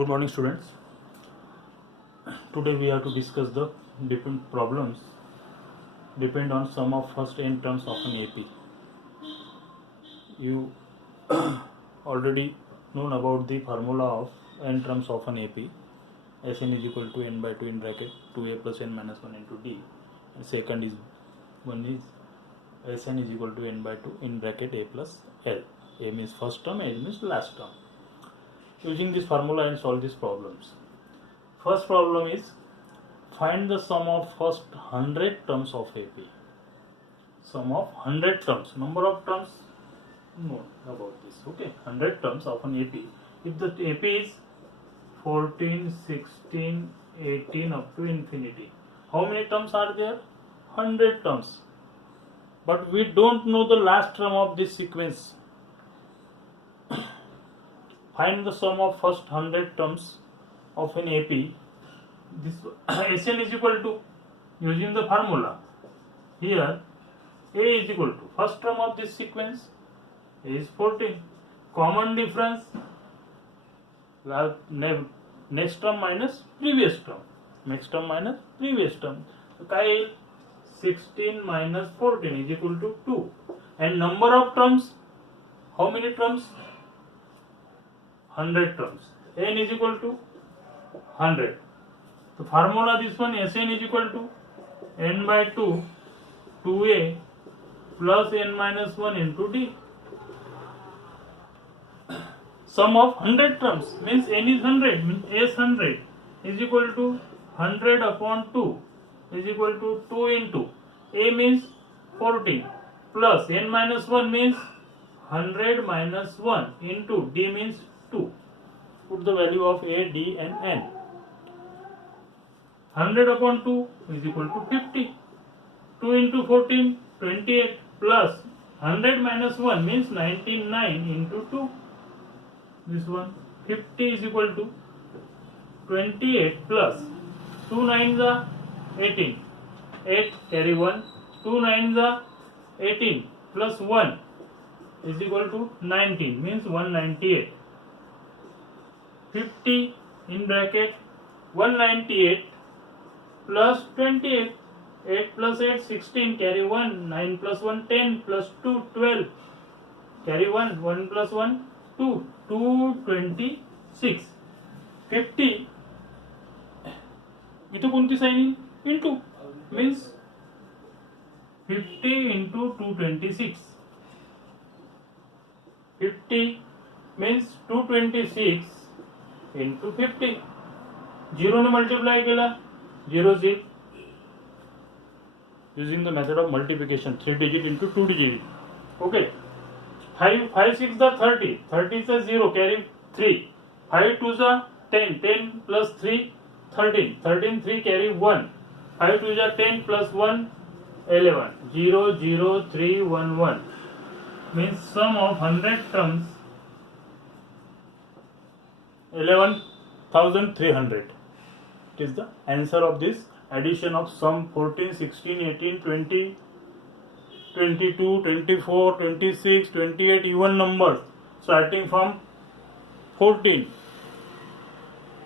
Good morning, students. Today we have to discuss the different problems depend on sum of first n terms of an AP. You already known about the formula of n terms of an AP. Sn is equal to n by 2 in bracket 2a plus n minus 1 into d. And second is one is Sn is equal to n by 2 in bracket a plus l. A means first term, L means last term. Using this formula and solve these problems. First problem is find the sum of first 100 terms of AP. Sum of 100 terms. Number of terms, no about this. Okay, 100 terms of an AP. If the AP is 14, 16, 18 up to infinity. How many terms are there? 100 terms. But we don't know the last term of this sequence. Find the sum of first 100 terms of an AP. This Sn is equal to, using the formula, here A is equal to first term of this sequence is 14. Common difference, next term minus previous term. Next term minus previous term. So 16 minus 14 is equal to 2. And number of terms, how many terms? 100 terms. N is equal to 100. The formula this one, Sn is equal to n by 2 2a plus n minus 1 into d. Sum of 100 terms means n is 100, means s 100 is equal to 100 upon 2 is equal to 2 into a means 14 plus n minus 1 means 100 minus 1 into d means 2. Put the value of a, d and n. 100 upon 2 is equal to 50. 2 into 14, 28 plus 100 minus 1 means 99 into 2. This one 50 is equal to 28 plus 2 9s are 18. 8 carry 1. 2 9s are 18 plus 1 is equal to 19 means 198. 50 in bracket 198 plus 28. 8 plus 8 16 carry 1. 9 plus 1 10 plus 2 12 carry 1. 1 plus 1 2 226. 50 इथं कोणती sign into means 50 into 226. 50 means 226 into 50. 0 ने multiply केला 0 0. Using the method of multiplication, 3 digit into 2 digit. Okay. 5 6 the 30. 30 is a 0 carry 3. 5 2 is a 10. 10 plus 3 13. 13 3 carry 1. 5 2 is a 10 plus 1 11. 0 0 3 1 1 means sum of 100 terms 11,300. It is the answer of this addition of sum 14, 16, 18, 20, 22, 24, 26, 28 even numbers starting from 14.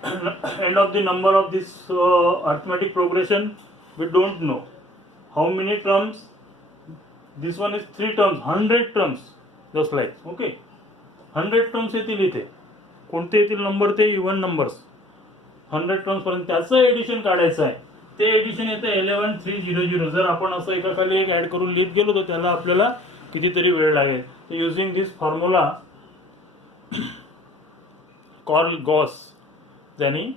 End of the number of this arithmetic progression we don't know. How many terms? This one is 3 terms, 100 terms just like. Okay, 100 terms येतील इथे. कोणते येतील number ते even numbers 100 terms पर्यंत त्याचं addition काढायचं आहे. ते एडिशन येतं 11300. जर आपण असं एकाखाली एक ऍड करून लिहित गेलो तर त्याला आपल्याला कितीतरी वेळ लागेल. तर using this formula Carl Gauss त्यांनी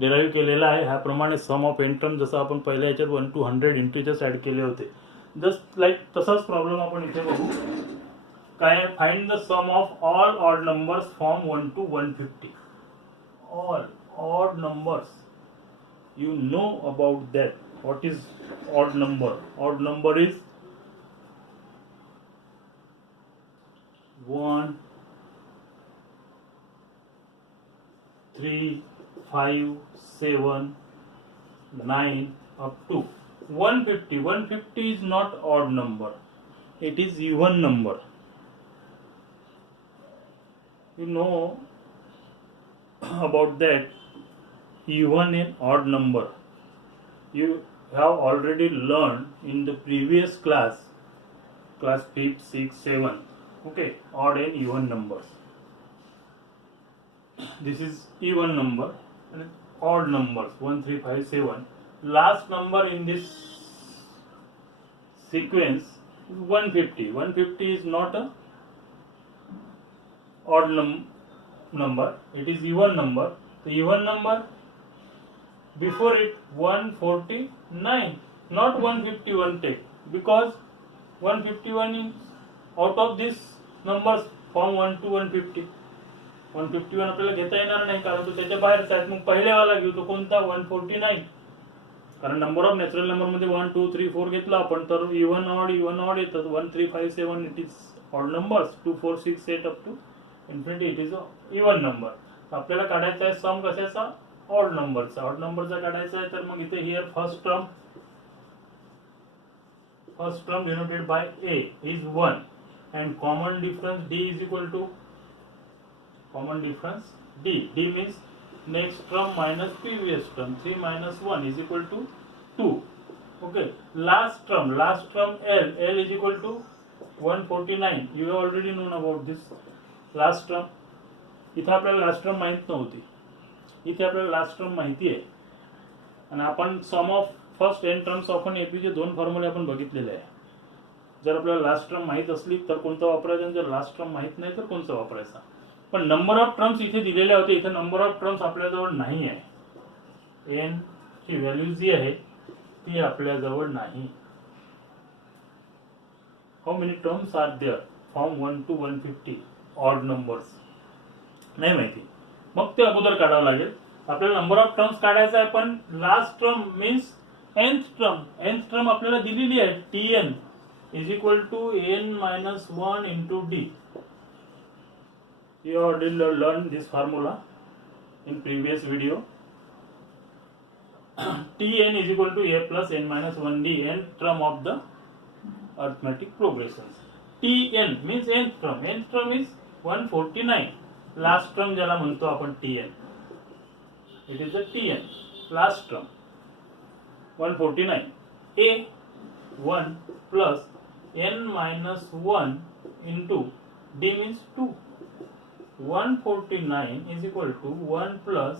डिराईव्ह केलेला आहे. ह्याप्रमाणे सम ऑफ एन टर्म जसं आपण पहिल्या याच्यात 1 to 100 इंटिजर्स ऍड केले होते जस्ट लाईक तसाच प्रॉब्लेम आपण इथे बघू. काय find the sum of all odd numbers from 1 to 150. All odd numbers, you know about that. What is odd number? Odd number is 1 3 5 7 9 up to 150. 150 is not odd number, it is even number. You know about that even and odd number. You have already learned in the previous class 5th, 6th, 7th, okay, odd and even numbers. This is even number and odd numbers 1, 3, 5, 7. Last number in this sequence is 150. 150 is not a odd number, it is even number. The even number before it 149, not 151 take, because 151 is out of this numbers from 1 to 150. 151 आपल्याला घेता येणार नाही कारण तो त्याच्या बाहेरचा आहे. मग पहिल्यावाला घेऊ तो कोणता 149, कारण नंबर ऑफ नॅचरल नंबर मध्ये 1, 2, 3, 4 घेतला आपण तर इवन ऑड येतात. 1, 3, 5, 7 it is odd numbers. 2, 4, 6, 8 up to infinity it is even number. आपल्याला काढायचा आहे सम कशाचा, ऑड नंबरचा. ऑड नंबरचा काढायचा आहे तर मग इथे here first term denoted by a is 1 and common difference d is equal to d means next term minus previous term. 3 minus 1 is equal to 2. Okay, last term L is equal to 149. You have already known about this last term. इथे आपल्याला last term माहित नव्हती, इथे आपल्याला last term माहिती आहे. आणि आपण sum of first n terms of n एपीचे 2 फॉर्म्युले आपण बघितलेले आहे. जर आपल्याला लास्ट टर्म माहित असली तर कोणता वापरायचा, जर लास्ट टर्म माहित नाही तर कोणता वापरायचा. पण नंबर ऑफ टर्म्स इथे दिलेले होते, इथे नंबर ऑफ टर्म्स आपल्याजवळ नाही आहे. एन ची व्हॅल्यू जी आहे ती आपल्याजवळ नाही. How many terms are there from 1 to 150 odd numbers नाही माहिती. मग ते अगोदर काढावं लागेल. आपल्याला नंबर ऑफ टर्म्स काढायचा आहे, पण last term means nth term आपल्याला दिलेली आहे. tn is equal to n minus 1 into d. You already learned this formula in previous video. tn is equal to a plus n minus 1d, nth term of the arithmetic progressions. tn means nth term. Nth term is 149. Last term ज्याला म्हणतो आपण tn. It is the tn. Last term 149. a 1 plus n minus 1 into d means 2. 149 is equal to 1 plus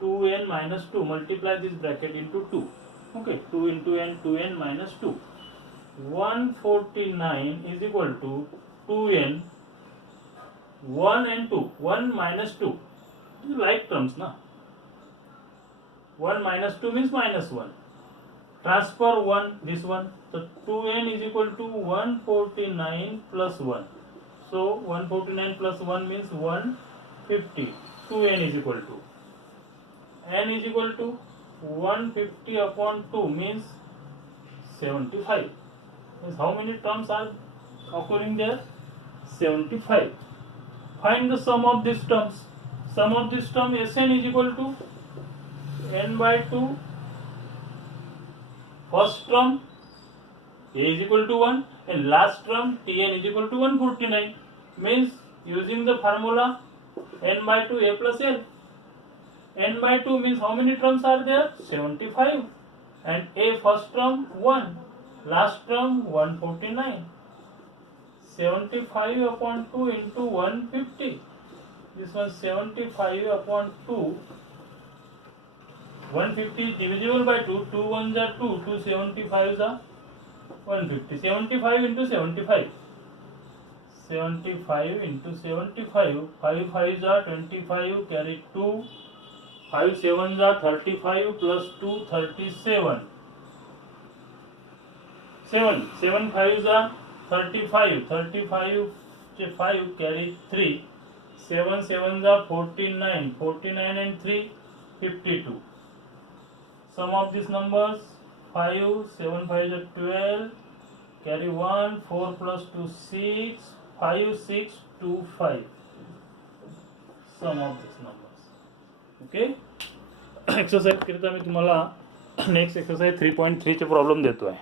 2n minus 2. Multiply this bracket into 2. Okay, 2 into n, 2n minus 2. 149 is equal to 2n, 1 and 2. 1 minus 2. These are like terms, na? 1 minus 2 means minus 1. Transfer 1, this one. So 2n is equal to 149 plus 1. So 149 plus 1 means 150. 2n is equal to n is equal to 150 upon 2 means 75. Means how many terms are occurring there? 75. Find the sum of these terms. Sum of this term Sn is equal to n by 2. First term a is equal to 1 and last term tn is equal to 149. Means using the formula n by 2 a plus l. N by 2 means how many terms are there? 75. And a first term 1, last term 149. 75 upon 2 into 150. This one 75 upon 2. 150 is divisible by 2. 2 1s are 2. 2 75s are 150. 75 into 75. 75 into 75. 5 5s are 25. Carry 2. 5 7s are 35 plus 2 37. 7 5s are 35. 35 5 carry 3. 7 7s are 49. 49 and 3 52. Sum of these numbers 5, 7 5 are 12, carry 1, 4 plus 2 6, 5 6 2 5. Sum of these numbers. Okay. Exercise करता मी तुम्हाला next exercise 3.3 चे problem देतो आहे.